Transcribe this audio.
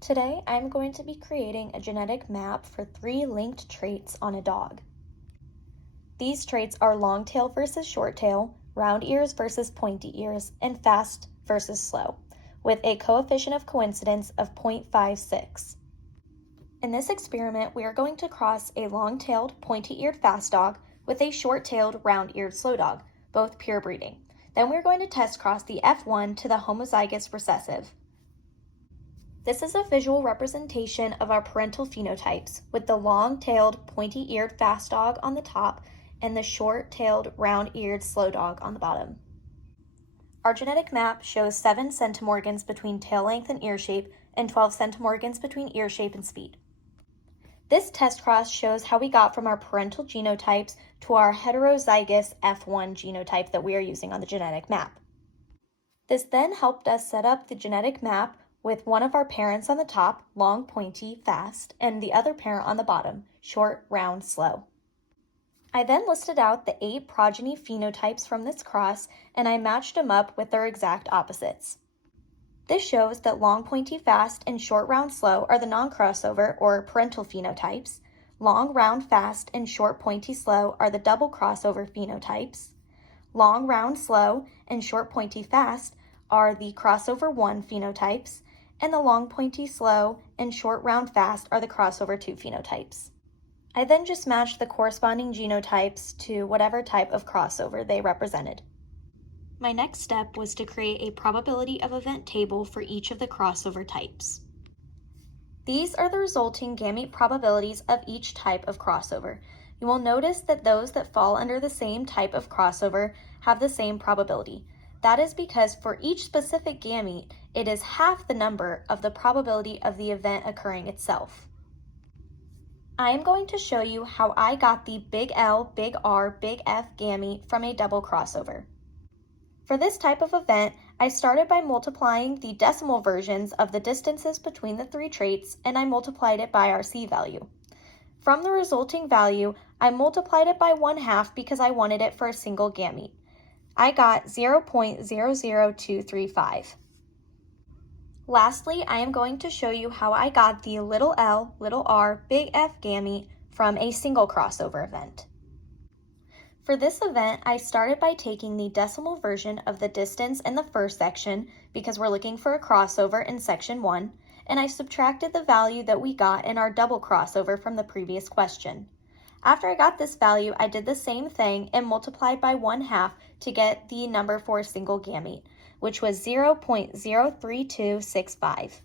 Today, I'm going to be creating a genetic map for 3 linked traits on a dog. These traits are long tail versus short tail, round ears versus pointy ears, and fast versus slow, with a coefficient of coincidence of 0.56. In this experiment, we are going to cross a long-tailed, pointy-eared fast dog with a short-tailed, round-eared slow dog, both pure breeding. Then we're going to test cross the F1 to the homozygous recessive. This is a visual representation of our parental phenotypes, with the long-tailed, pointy-eared fast dog on the top and the short-tailed, round-eared slow dog on the bottom. Our genetic map shows 7 centimorgans between tail length and ear shape and 12 centimorgans between ear shape and speed. This test cross shows how we got from our parental genotypes to our heterozygous F1 genotype that we are using on the genetic map. This then helped us set up the genetic map with one of our parents on the top, long, pointy, fast, and the other parent on the bottom, short, round, slow. I then listed out the 8 progeny phenotypes from this cross, and I matched them up with their exact opposites. This shows that long, pointy, fast, and short, round, slow are the non-crossover or parental phenotypes. Long, round, fast, and short, pointy, slow are the double crossover phenotypes. Long, round, slow, and short, pointy, fast are the crossover 1 phenotypes, and the long, pointy, slow, and short, round, fast are the crossover 2 phenotypes. I then just matched the corresponding genotypes to whatever type of crossover they represented. My next step was to create a probability of event table for each of the crossover types. These are the resulting gamete probabilities of each type of crossover. You will notice that those that fall under the same type of crossover have the same probability. That is because for each specific gamete, it is half the number of the probability of the event occurring itself. I am going to show you how I got the big L, big R, big F gamete from a double crossover. For this type of event, I started by multiplying the decimal versions of the distances between the 3 traits, and I multiplied it by our C value. From the resulting value, I multiplied it by 1/2 because I wanted it for a single gamete. I got 0.00235. Lastly, I am going to show you how I got the little l, little r, big F gamete from a single crossover event. For this event, I started by taking the decimal version of the distance in the first section because we're looking for a crossover in section 1, and I subtracted the value that we got in our double crossover from the previous question. After I got this value, I did the same thing and multiplied by 1/2 to get the number for a single gamete, which was 0.03265.